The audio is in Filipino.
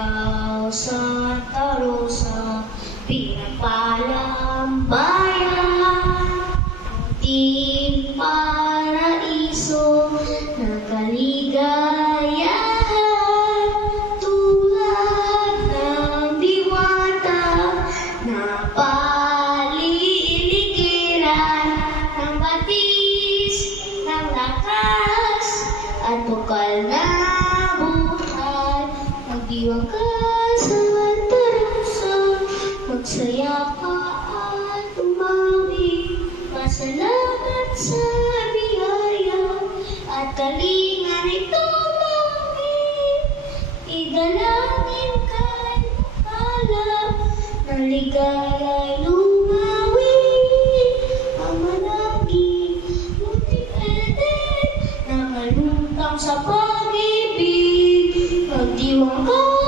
ikaw, Santa Rosa, pinagpalang bayan, ating paraiso na kaligayahan, tulad ng diwata na paliligiran ng batis, ng lakas at bukal na buhay. Magdiwang ka, Santa Rosa, magsaya ka at umawi. Pasalamat sa biyaya at kalinga nitong langit. Idalangin kay Makala na ligaya'y lumawi. Ang manangin, munting Eden, nakalutang sa pag-ibig. Magdiwang ka,